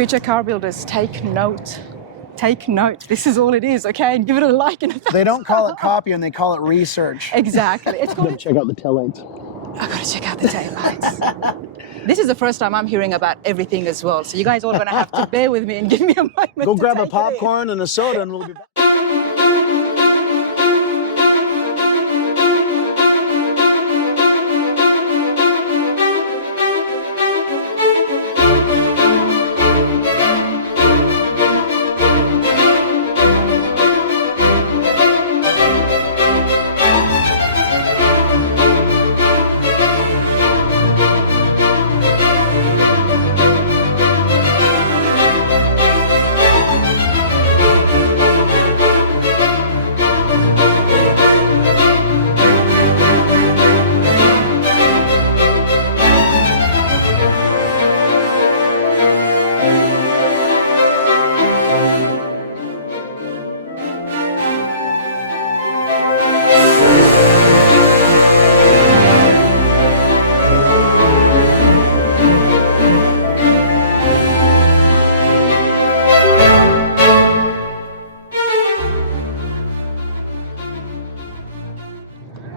Future car builders, take note. Take note. This is all it is, okay? And give it a like and a thumbs They don't call it up. copying, they call it research. Exactly. It's called. Check out the taillights. I gotta check out the taillights. This is the first time I'm hearing about everything as well, so you guys all gonna have to bear with me and give me a moment. Go grab a take it in. popcorn and a soda and we'll be back.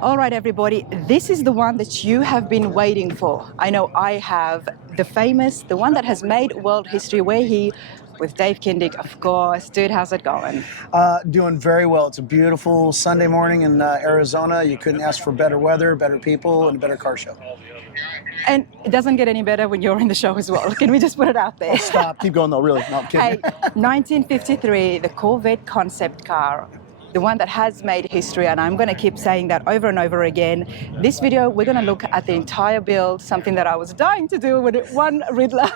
All right, everybody, this is the one that you have been waiting for. I know I have. The famous, the one that has made world history. We're here with Dave Kindig, of course. Dude, how's it going? Doing very well. It's a beautiful Sunday morning in Arizona. You couldn't ask for better weather, better people, and a better car show. And it doesn't get any better when you're in the show as well. Can we just put it out there? Stop. Keep going, though, really. No, I'm kidding. Hey, 1953, the Corvette Concept Car. The one that has made history, and I'm going to keep saying that over and over again. This video, we're going to look at the entire build, something that I was dying to do with one Ridler.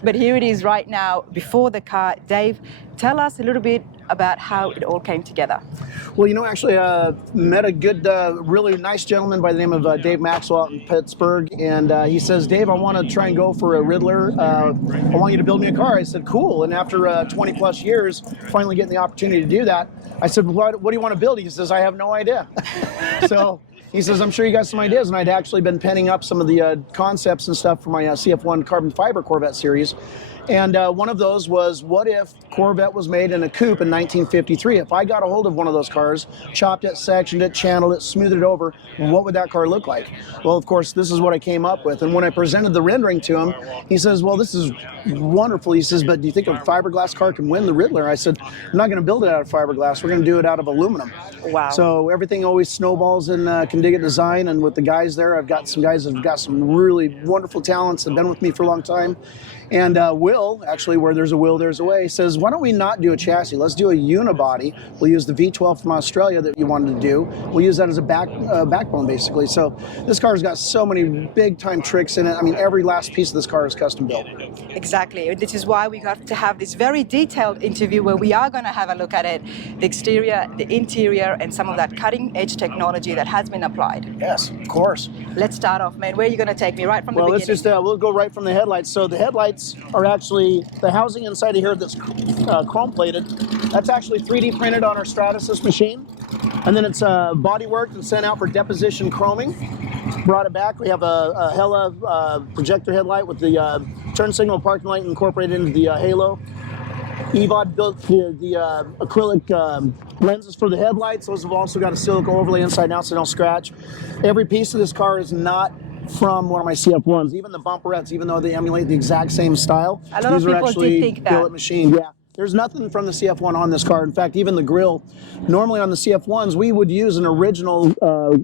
But here it is right now, before the car. Dave, tell us a little bit about how it all came together. Well, you know, actually met a good, really nice gentleman by the name of Dave Maxwell out in Pittsburgh, and he says, Dave, I want to try and go for a Ridler. I want you to build me a car. I said, cool. And after 20 plus years, finally getting the opportunity to do that, I said, what do you want to build? He says, I have no idea. So he says, I'm sure you got some ideas. And I'd actually been penning up some of the concepts and stuff for my CF1 carbon fiber Corvette series. And one of those was, what if Corvette was made in a coupe in 1953? If I got a hold of one of those cars, chopped it, sectioned it, channeled it, smoothed it over, what would that car look like? Well, of course, this is what I came up with. And when I presented the rendering to him, he says, well, this is wonderful. He says, but do you think a fiberglass car can win the Ridler? I said, I'm not going to build it out of fiberglass. We're going to do it out of aluminum. Wow. So everything always snowballs in Kindig Design. And with the guys there, I've got some guys that have got some really wonderful talents that have been with me for a long time. And Will, actually, where there's a will, there's a way, says, why don't we not do a chassis? Let's do a unibody. We'll use the V12 from Australia that you wanted to do. We'll use that as a backbone, basically. So this car's got so many big-time tricks in it. I mean, every last piece of this car is custom built. Exactly. This is why we got to have this very detailed interview where we are going to have a look at it, the exterior, the interior, and some of that cutting-edge technology that has been applied. Yes, of course. Let's start off, man. Where are you going to take me? Right from the beginning? Well, let's just, we'll go right from the headlights. So the headlights are actually, the housing inside of here that's chrome plated, that's actually 3D printed on our Stratasys machine. And then it's body worked and sent out for deposition chroming. Brought it back. We have a Hella projector headlight with the turn signal parking light incorporated into the halo. EVOD built the acrylic lenses for the headlights. Those have also got a silica overlay inside and out so they don't scratch. Every piece of this car is not from one of my CF1s. Even the bumperettes, even though they emulate the exact same style, a lot of people did think that. Billet machine. Yeah. There's nothing from the CF1 on this car. In fact, even the grille, normally on the CF1s, we would use an original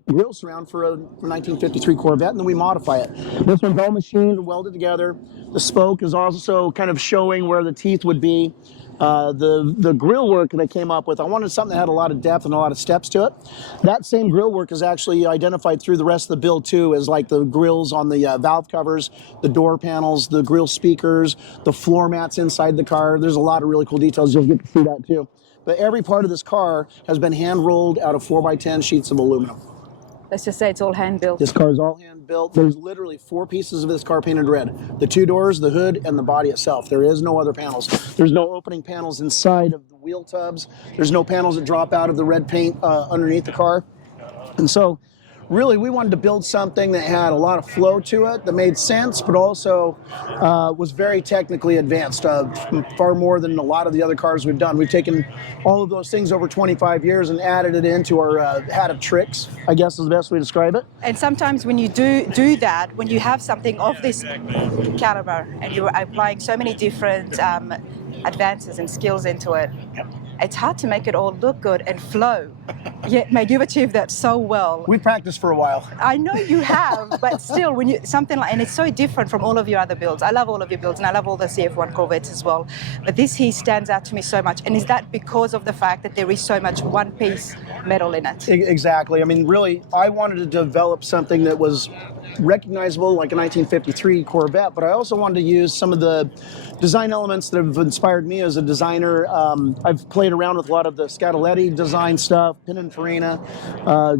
grille surround for a 1953 Corvette, and then we modify it. This one's all machined, welded together. The spoke is also kind of showing where the teeth would be. The grill work that I came up with, I wanted something that had a lot of depth and a lot of steps to it. That same grill work is actually identified through the rest of the build too, as like the grills on the valve covers, the door panels, the grill speakers, the floor mats inside the car. There's a lot of really cool details. You'll get to see that too. But every part of this car has been hand rolled out of 4x10 sheets of aluminum. Let's just say it's all hand built. This car is all hand built. There's literally 4 pieces of this car painted red. The 2 doors, the hood, and the body itself. There is no other panels. There's no opening panels inside of the wheel tubs. There's no panels that drop out of the red paint underneath the car. And so really we wanted to build something that had a lot of flow to it, that made sense, but also was very technically advanced, far more than a lot of the other cars we've done. We've taken all of those things over 25 years and added it into our hat of tricks, I guess is the best way to describe it. And sometimes when you do that, when you have something of this caliber and you're applying so many different advances and skills into it, it's hard to make it all look good and flow. Yet, mate, you've achieved that so well. We practiced for a while. I know you have, but still, when you something like, and it's so different from all of your other builds. I love all of your builds, and I love all the CF1 Corvettes as well. But this here stands out to me so much. And is that because of the fact that there is so much one-piece metal in it? Exactly. I mean, really, I wanted to develop something that was recognizable, like a 1953 Corvette, but I also wanted to use some of the design elements that have inspired me as a designer. I've played around with a lot of the Scataletti design stuff, Pininfarina.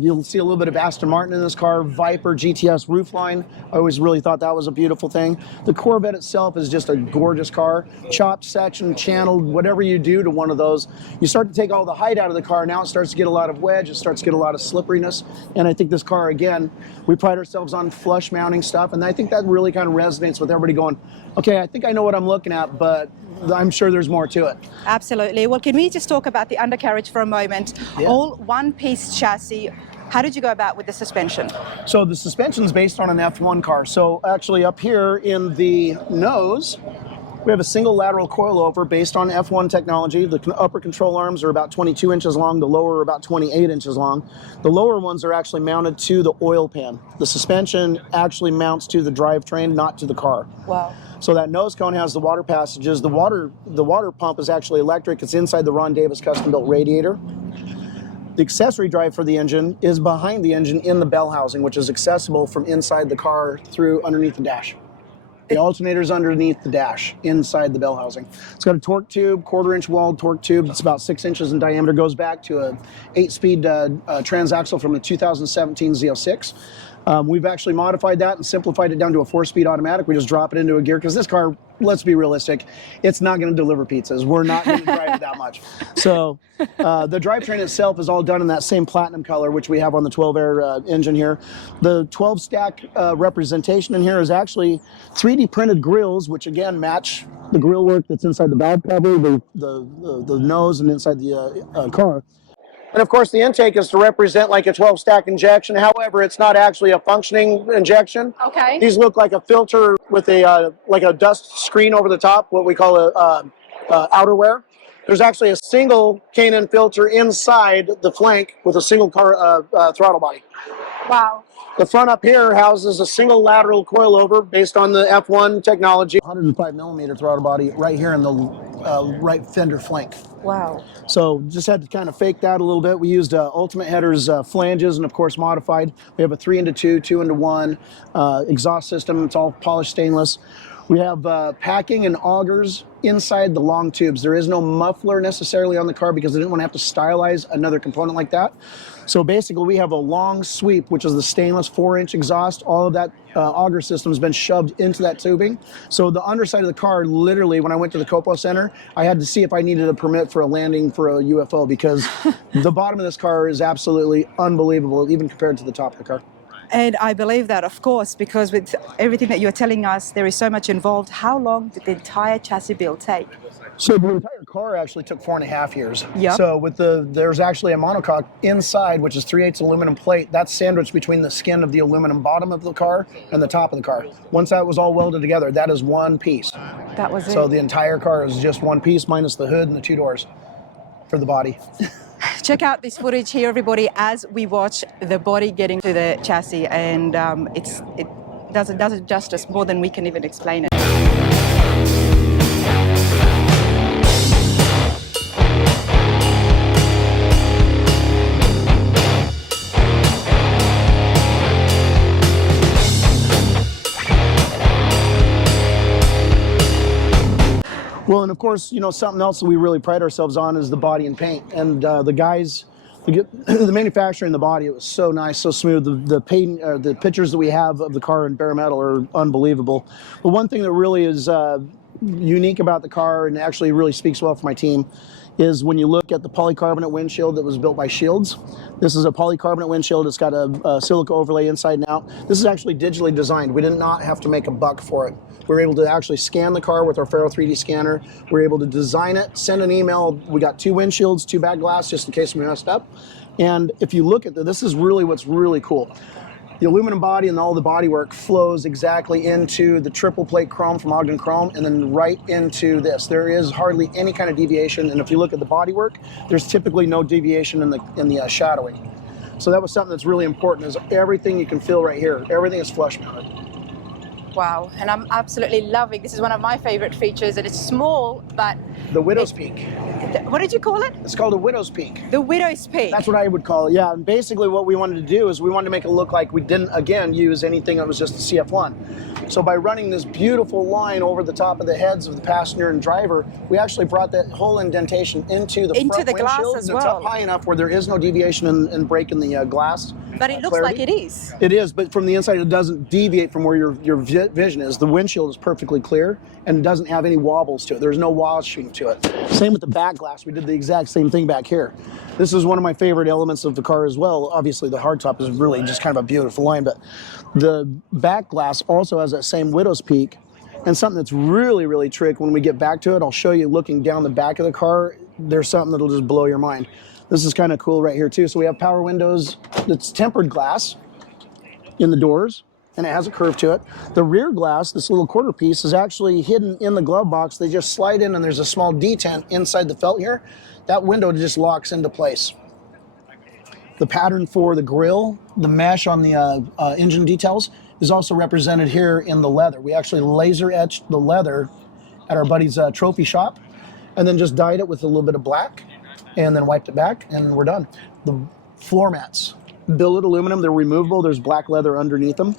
You'll see a little bit of Aston Martin in this car, Viper GTS roofline. I always really thought that was a beautiful thing. The Corvette itself is just a gorgeous car. Chopped, sectioned, channeled, whatever you do to one of those, you start to take all the height out of the car. Now it starts to get a lot of wedge, it starts to get a lot of slipperiness. And I think this car, again, we pride ourselves on flush mounting stuff, and I think that really kind of resonates with everybody going, okay, I think I know what I'm looking at, but I'm sure there's more to it. Absolutely. Well, can we just talk about the undercarriage for a moment? Yeah. All one-piece chassis. How did you go about with the suspension? So the suspension is based on an F1 car. So actually up here in the nose, we have a single lateral coilover based on F1 technology. The upper control arms are about 22 inches long, the lower are about 28 inches long. The lower ones are actually mounted to the oil pan. The suspension actually mounts to the drivetrain, not to the car. Wow. So that nose cone has the water passages. The water pump is actually electric. It's inside the Ron Davis custom-built radiator. The accessory drive for the engine is behind the engine in the bell housing, which is accessible from inside the car through underneath the dash. The alternator's underneath the dash, inside the bell housing. It's got a torque tube, 1/4-inch walled torque tube. It's about 6 inches in diameter. Goes back to a 8-speed transaxle from a 2017 Z06. We've actually modified that and simplified it down to a 4-speed automatic. We just drop it into a gear because this car, let's be realistic, it's not going to deliver pizzas. We're not going to drive it that much. So the drivetrain itself is all done in that same platinum color, which we have on the TwelveAir engine here. The 12-stack representation in here is actually 3D printed grills, which again match the grill work that's inside the valve cover, the nose, and inside the car. And of course, the intake is to represent like a 12-stack injection. However, it's not actually a functioning injection. Okay. These look like a filter with a like a dust screen over the top, what we call a outerwear. There's actually a single K&N filter inside the flank with a single car throttle body. Wow. The front up here houses a single lateral coilover based on the F1 technology. 105 millimeter throttle body right here in the right fender flank. Wow. So just had to kind of fake that a little bit. We used Ultimate Headers flanges and of course modified. We have a 3-into-2, 2-into-1 exhaust system. It's all polished stainless. We have packing and augers inside the long tubes. There is no muffler necessarily on the car because I didn't want to have to stylize another component like that. So basically we have a long sweep, which is the stainless 4-inch exhaust. All of that auger system has been shoved into that tubing. So the underside of the car, literally, when I went to the Copo Center, I had to see if I needed a permit for a landing for a UFO because the bottom of this car is absolutely unbelievable, even compared to the top of the car. And I believe that, of course, because with everything that you're telling us, there is so much involved. How long did the entire chassis build take? So the entire car actually took 4.5 years. Yep. So there's actually a monocoque inside, which is 3/8 aluminum plate. That's sandwiched between the skin of the aluminum bottom of the car and the top of the car. Once that was all welded together, that is one piece. That was it. So the entire car is just one piece minus the hood and the 2 doors for the body. Check out this footage here, everybody, as we watch the body getting to the chassis, and it does it justice more than we can even explain it. Well, and of course, you know, something else that we really pride ourselves on is the body and paint. And the guys, the manufacturing the body, it was so nice, so smooth. The paint, the pictures that we have of the car in bare metal are unbelievable. But one thing that really is unique about the car and actually really speaks well for my team is when you look at the polycarbonate windshield that was built by Shields. This is a polycarbonate windshield. It's got a silica overlay inside and out. This is actually digitally designed. We did not have to make a buck for it. We were able to actually scan the car with our Faro 3D scanner. We were able to design it, send an email. We got 2 windshields, 2 back glass, just in case we messed up. And if you look at this is really what's really cool. The aluminum body and all the bodywork flows exactly into the triple plate chrome from Ogden Chrome and then right into this. There is hardly any kind of deviation, and if you look at the bodywork, there's typically no deviation in the shadowing. So that was something that's really important, is everything you can feel right here. Everything is flush mounted. Wow, and I'm absolutely loving, this is one of my favorite features, and it's small, but... The Widow's Peak. What did you call it? It's called a Widow's Peak. The Widow's Peak. That's what I would call it, yeah. And basically what we wanted to do is we wanted to make it look like we didn't, again, use anything that was just a CF1. So by running this beautiful line over the top of the heads of the passenger and driver, we actually brought that whole indentation into the front glass windshield. as And well. it's up high enough where there is no deviation in breaking the glass. But it looks like it is. It is, but from the inside, it doesn't deviate from where your vision is. The windshield is perfectly clear and it doesn't have any wobbles to it. There's no washing to it. Same with the back glass. We did the exact same thing back here. This is one of my favorite elements of the car as well. Obviously, the hardtop is really just kind of a beautiful line, but the back glass also has that same Widow's Peak. And something that's really, really tricky when we get back to it, I'll show you looking down the back of the car, there's something that'll just blow your mind. This is kind of cool right here too. So we have power windows that's tempered glass in the doors, and it has a curve to it. The rear glass, this little quarter piece, is actually hidden in the glove box. They just slide in and there's a small detent inside the felt here. That window just locks into place. The pattern for the grille, the mesh on the engine details, is also represented here in the leather. We actually laser etched the leather at our buddy's trophy shop and then just dyed it with a little bit of black and then wiped it back and we're done. The floor mats, billet aluminum, they're removable. There's black leather underneath them.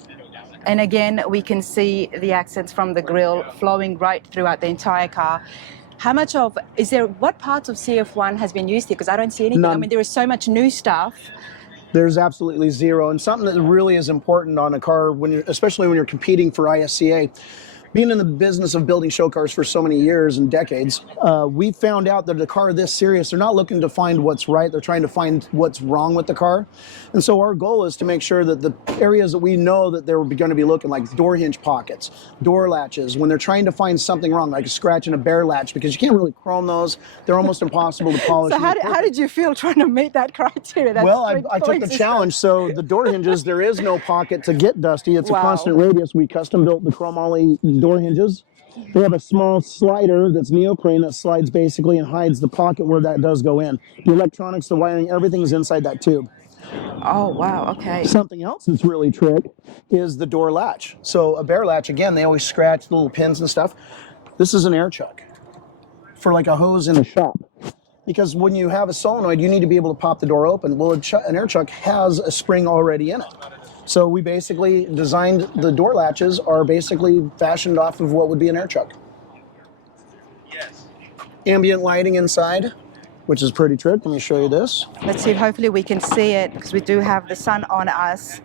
And again, we can see the accents from the grille flowing right throughout the entire car. How much of, what parts of CF1 has been used here? Because I don't see anything. None. I mean, there is so much new stuff. There's absolutely zero. And something that really is important on a car, especially when you're competing for ISCA, being in the business of building show cars for so many years and decades, we found out that a car this serious, they're not looking to find what's right, they're trying to find what's wrong with the car. And so our goal is to make sure that the areas that we know that they're going to be looking, like door hinge pockets, door latches, when they're trying to find something wrong, like a scratch in a bare latch, because you can't really chrome those, they're almost impossible to polish. So how did you feel trying to meet that criteria? That's well, I took the challenge. So the door hinges, there is no pocket to get dusty. It's a constant radius. We custom built the chromoly door hinges. They have a small slider that's neoprene that slides basically and hides the pocket where that does go in. The electronics, the wiring, everything is inside that tube. Oh, wow, okay. Something else that's really trick is the door latch. So a bare latch, again, they always scratch the little pins and stuff. This is an air chuck for like a hose in a shop. Because when you have a solenoid, you need to be able to pop the door open. Well, an air chuck has a spring already in it. So we basically designed the door latches are basically fashioned off of what would be an air chuck. Yes. Ambient lighting inside, which is pretty trick. Let me show you this. Let's see, hopefully we can see it because we do have the sun on us.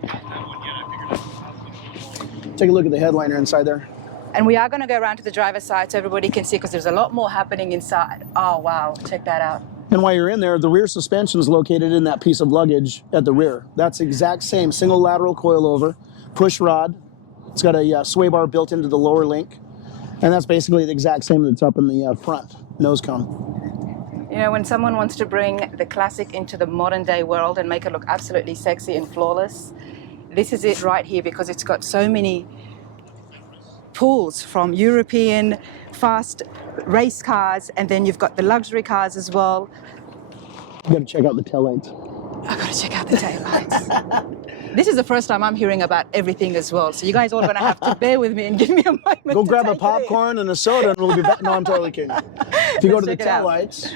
Take a look at the headliner inside there. And we are going to go around to the driver's side so everybody can see because there's a lot more happening inside. Oh, wow, check that out. And while you're in there, the rear suspension is located in that piece of luggage at the rear. That's the exact same single lateral coilover, push rod. It's got a sway bar built into the lower link. And that's basically the exact same that's up in the front nose cone. You know, when someone wants to bring the classic into the modern day world and make it look absolutely sexy and flawless, this is it right here because it's got so many pulls from European fast race cars, and then you've got the luxury cars as well. You gotta check out the taillights. I gotta check out the taillights. This is the first time I'm hearing about everything as well, so you guys all gonna have to bear with me and give me a moment. Go grab a popcorn and a soda and we'll be back. No, I'm totally kidding. If you go to the taillights.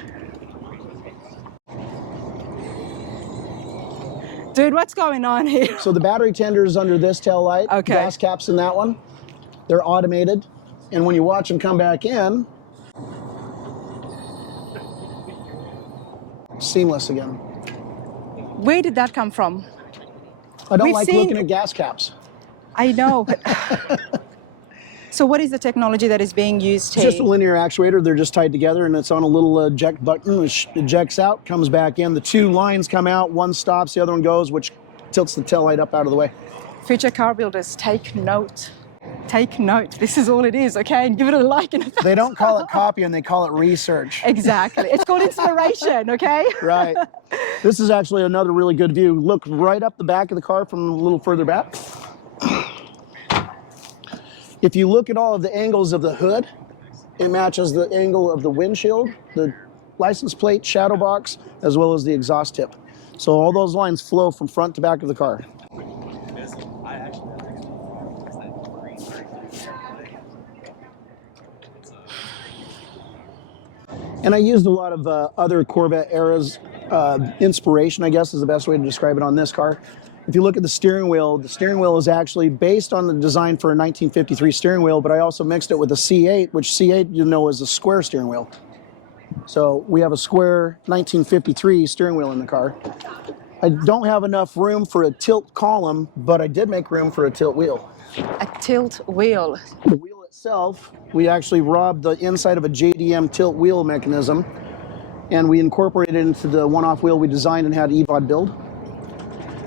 Dude, what's going on here? So the battery tender is under this tail light. Okay. Gas caps in that one. They're automated. And when you watch them come back in, seamless again. Where did that come from? I don't like looking at gas caps. I know, but So what is the technology that is being used It's here? just a linear actuator. They're just tied together, and it's on a little eject button, which ejects out, comes back in. The two lines come out, one stops, the other one goes, which tilts the tail light up out of the way. Future car builders, take note. Take note. This is all it is, okay? And give it a like and a thumbs They don't call it up. copying, they call it research. Exactly. It's called inspiration, okay? Right. This is actually another really good view. Look right up the back of the car from a little further back. If you look at all of the angles of the hood, it matches the angle of the windshield, the license plate, shadow box, as well as the exhaust tip. So all those lines flow from front to back of the car. And I used a lot of other Corvette eras inspiration, I guess is the best way to describe it on this car. If you look at the steering wheel is actually based on the design for a 1953 steering wheel, but I also mixed it with a C8, which C8 you know is a square steering wheel. So we have a square 1953 steering wheel in the car. I don't have enough room for a tilt column, but I did make room for a tilt wheel. A tilt wheel. The wheel itself, we actually robbed the inside of a JDM tilt wheel mechanism, and we incorporated it into the one-off wheel we designed and had EVOD build.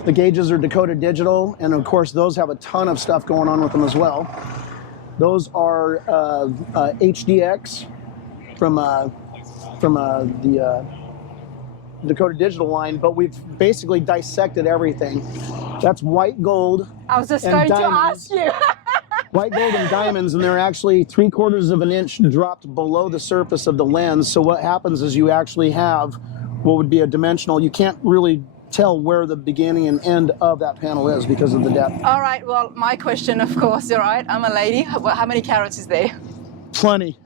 The gauges are Dakota Digital, and of course those have a ton of stuff going on with them as well. Those are HDX from the Dakota Digital line, but we've basically dissected everything. That's white gold. I was just and going diamonds. to ask you. White gold and diamonds, and they're actually 3/4 of an inch dropped below the surface of the lens. So what happens is you actually have what would be a dimensional. You can't really tell where the beginning and end of that panel is because of the depth. All right, well, my question, of course, all right, I'm a lady. How many carats is there? Plenty.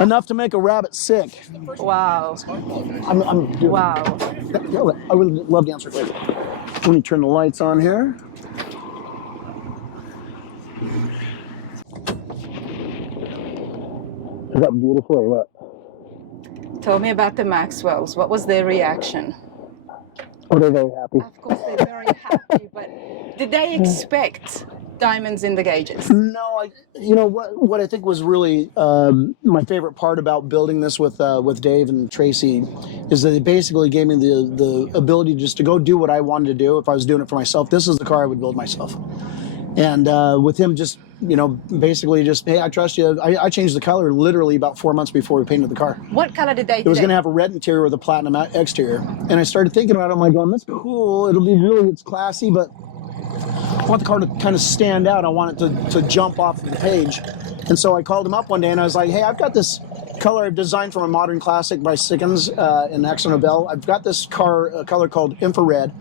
Enough to make a rabbit sick. Wow. I'm doing Wow. I would love to answer quick. Let me turn the lights on here. Is that beautiful or what? Tell me about the Maxwells. What was their reaction? Oh, they're very happy. Of course, they're very happy, but did they expect diamonds in the gauges? No, you know what I think was really my favorite part about building this with Dave and Tracey is that they basically gave me the ability just to go do what I wanted to do. If I was doing it for myself, this is the car I would build myself. And with him just, you know, basically just, hey, I trust you. I changed the color literally about 4 months before we painted the car. What color did they do? It was going to have a red interior with a platinum exterior. And I started thinking about it. I'm like, going, that's cool. It'll be really, it's classy, but I want the car to kind of stand out. I want it to jump off the page. And so I called him up one day and I was like, hey, I've got this color I've designed from a modern classic by Sickens in Exxon Nobel. I've got this color called infrared,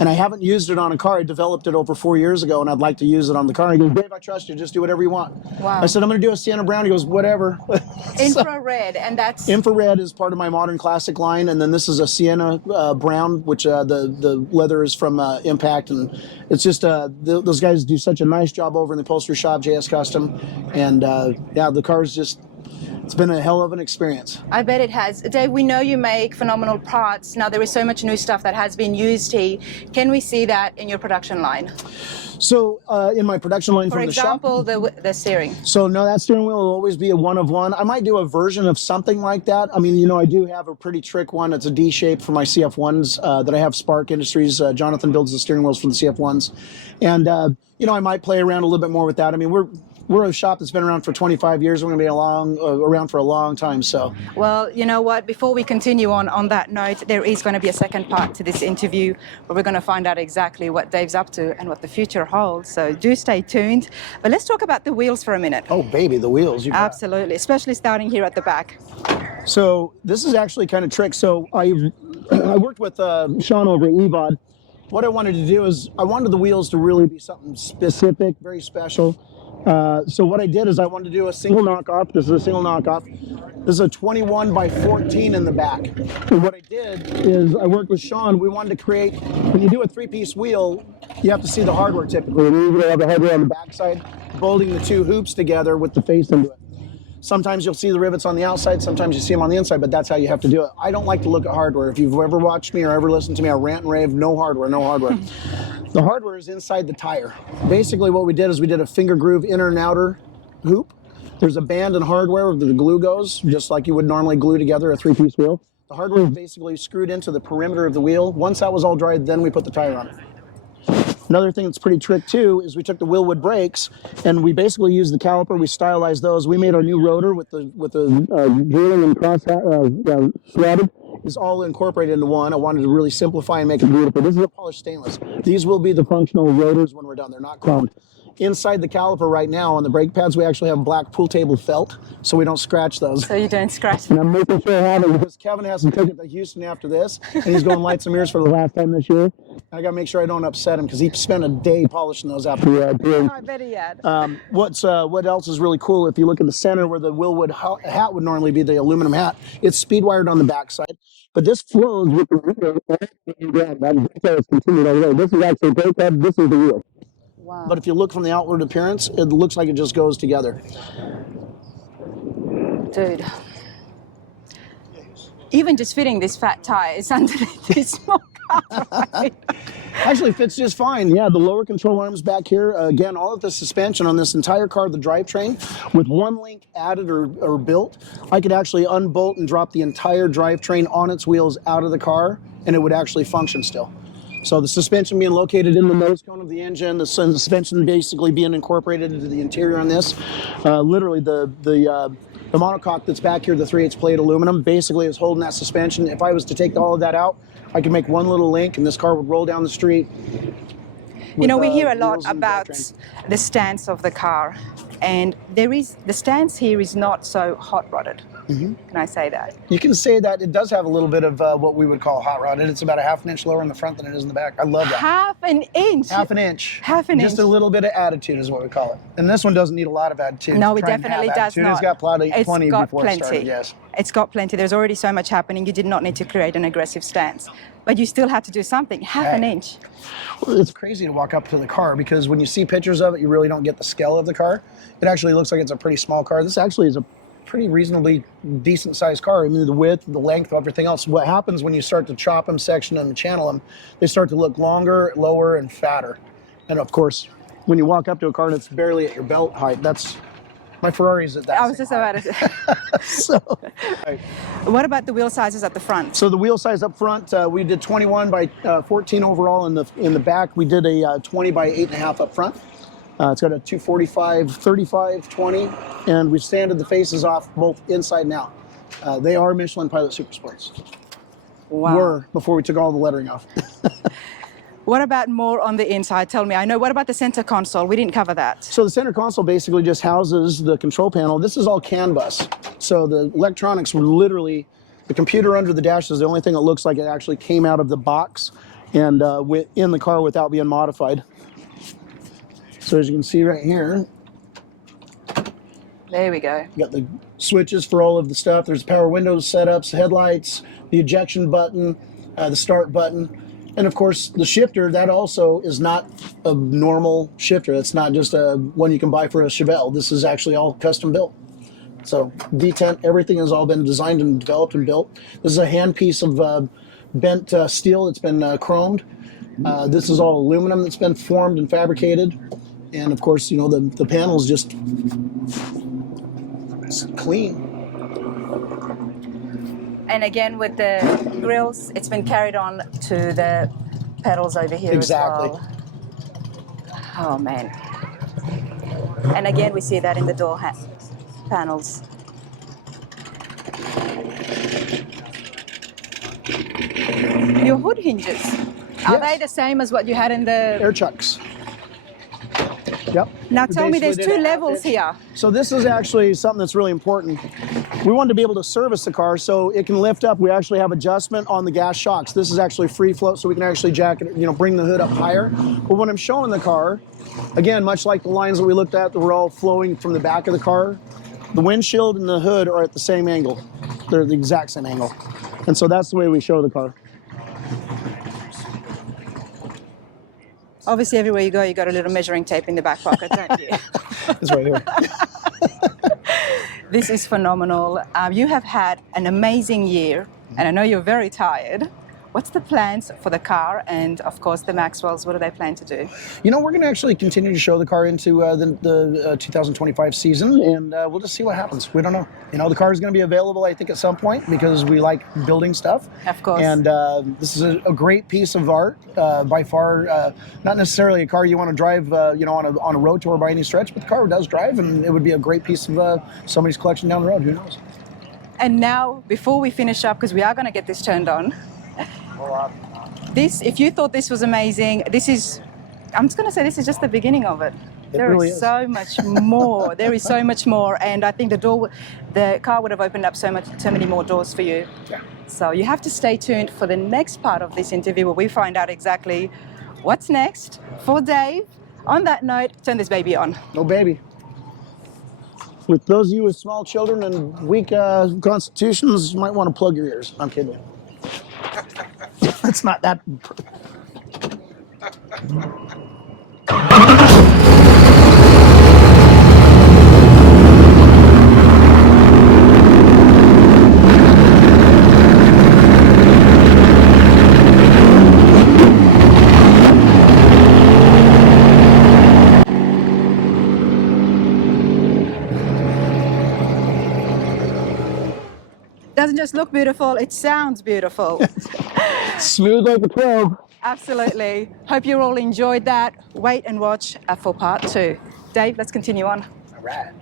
and I haven't used it on a car. I developed it over 4 years ago, and I'd like to use it on the car. He goes, Dave, I trust you. Just do whatever you want. Wow. I said, I'm going to do a Sienna Brown. He goes, whatever. Infrared, and that's... Infrared is part of my modern classic line, and then this is a Sienna Brown, which the leather is from Impact, and it's just those guys do such a nice job over in the upholstery shop, JS Custom, and yeah, the car's just... It's been a hell of an experience. I bet it has. Dave, we know you make phenomenal parts. Now there is so much new stuff that has been used here. Can we see that in your production line? So in my production line For from example, the shop. the steering. So no, that steering wheel will always be a one of one. I might do a version of something like that. I mean, you know, I do have a pretty trick one. It's a D shape for my CF1s that I have Spark Industries. Jonathan builds the steering wheels for the CF1s. And, you know, I might play around a little bit more with that. I mean, we're a shop that's been around for 25 years. We're going to be around for a long time. So, well, you know what? Before we continue on that note, there is going to be a second part to this interview where we're going to find out exactly what Dave's up to and what the future holds. So do stay tuned. But let's talk about the wheels for a minute. Oh, baby, the wheels. Absolutely, especially starting here at the back. So this is actually kind of trick. So I worked with Sean over at EVOD. What I wanted to do is I wanted the wheels to really be something specific, very special. So what I did is I wanted to do a single knockoff. This is a single knockoff. This is a 21 by 14 in the back. And what I did is I worked with Sean. We wanted to create, when you do a three-piece wheel, you have to see the hardware typically. We usually have the hardware on the backside, bolting the two hoops together with the face into it. Sometimes you'll see the rivets on the outside, sometimes you see them on the inside, but that's how you have to do it. I don't like to look at hardware. If you've ever watched me or ever listened to me, I rant and rave, no hardware, no hardware. The hardware is inside the tire. Basically what we did is we did a finger groove inner and outer hoop. There's a band and hardware where the glue goes, just like you would normally glue together a 3-piece wheel. The hardware is basically screwed into the perimeter of the wheel. Once that was all dried, then we put the tire on it. Another thing that's pretty trick too is we took the Willwood brakes and we basically used the caliper. We stylized those. We made our new rotor with the drilling and cross threaded. It's all incorporated into one. I wanted to really simplify and make it beautiful. This is a polished stainless. These will be the functional rotors when we're done. They're not chromed. Inside the caliper right now on the brake pads, we actually have black pool table felt, so we don't scratch those. So you don't scratch. And I'm making sure I have it because Kevin has to take it to Houston after this, and he's going lights and mirrors for the last time this year. I got to make sure I don't upset him because he spent a day polishing those after. I bet he had. What else is really cool? If you look in the center where the Willwood hat would normally be, the aluminum hat, it's speed wired on the backside. But this flows with the wheel. That is continued all the way. This is actually brake pad. This is the wheel. Wow. But if you look from the outward appearance, it looks like it just goes together. Dude. Even just fitting this fat tire is underneath this small car, right? Actually fits just fine. Yeah, the lower control arms back here. Again, all of the suspension on this entire car, the drivetrain, with one link added or built, I could actually unbolt and drop the entire drivetrain on its wheels out of the car, and it would actually function still. So the suspension being located in the nose cone of the engine, the suspension basically being incorporated into the interior on this. Literally the monocoque that's back here, the 3/8 plate aluminum, basically is holding that suspension. If I was to take all of that out, I could make one little link and this car would roll down the street. You know, we hear a lot about the stance of the car, and the stance here is not so hot-rodded. Mm-hmm. Can I say that? You can say that. It does have a little bit of what we would call hot rodded. It's about a ½ inch lower in the front than it is in the back. I love that. Half an inch? Half an inch. Half an inch. Just a little bit of attitude is what we call it. And this one doesn't need a lot of attitude. No, it definitely does not. It's got plenty before it started, yes. It's got plenty. There's already so much happening. You did not need to create an aggressive stance. But you still have to do something. Half an inch. Well, it's crazy to walk up to the car because when you see pictures of it, you really don't get the scale of the car. It actually looks like it's a pretty small car. This actually is a pretty reasonably decent sized car. I mean, the width, the length, everything else. What happens when you start to chop them, section them, and channel them, they start to look longer, lower, and fatter. And of course, when you walk up to a car and it's barely at your belt height, that's my Ferrari's at that. I was just about to say. So, right. What about the wheel sizes at the front? So the wheel size up front, we did 21 by 14 overall. In the back, we did a 20 by 8.5 up front. It's got a 245, 35, 20, and we sanded the faces off both inside and out. They are Michelin Pilot Super Sports. Wow. Were before we took all the lettering off. What about more on the inside? Tell me. I know. What about the center console? We didn't cover that. So the center console basically just houses the control panel. This is all CAN bus. So the electronics were literally, the computer under the dash is the only thing that looks like it actually came out of the box and in the car without being modified. So as you can see right here, there we go. You got the switches for all of the stuff. There's power windows setups, headlights, the ejection button, the start button. And of course, the shifter, that also is not a normal shifter. It's not just a one you can buy for a Chevelle. This is actually all custom built. So detent, everything has all been designed and developed and built. This is a hand piece of bent steel that's been chromed. This is all aluminum that's been formed and fabricated. And of course, you know, the panel's just clean. And again, with the grills, it's been carried on to the pedals over here Exactly. as well. Oh, man. And again, we see that in the door panels. Your hood hinges, are they the same as what you had in the... Air chucks. Yep. Now tell me, there's two levels here. So this is actually something that's really important. We wanted to be able to service the car so it can lift up. We actually have adjustment on the gas shocks. This is actually free float, so we can actually jack it, you know, bring the hood up higher. But when I'm showing the car, again, much like the lines that we looked at that were all flowing from the back of the car, the windshield and the hood are at the same angle. They're the exact same angle. And so that's the way we show the car. Obviously, everywhere you go, you got a little measuring tape in the back pocket, don't you? It's right here. This is phenomenal. You have had an amazing year, and I know you're very tired. What's the plans for the car and, of course, the Maxwells? What do they plan to do? You know, we're going to actually continue to show the car into the 2025 season, and we'll just see what happens. We don't know. You know, the car is going to be available, I think, at some point because we like building stuff. Of course. And this is a great piece of art, by far. Not necessarily a car you want to drive, you know, on a road tour by any stretch, but the car does drive, and it would be a great piece of somebody's collection down the road. Who knows? And now, before we finish up, because we are going to get this turned on, this, if you thought this was amazing, this is, I'm just going to say this is just the beginning of it. There really is is. so much more. There is so much more, and I think the car would have opened up so many more doors for you. Yeah. So you have to stay tuned for the next part of this interview where we find out exactly what's next for Dave. On that note, turn this baby on. No baby. With those of you with small children and weak constitutions, you might want to plug your ears. I'm kidding you. It's not that. Doesn't just look beautiful, it sounds beautiful. Smooth like a 12. Absolutely. Hope you all enjoyed that. Wait and watch for part 2. Dave, let's continue on. All right.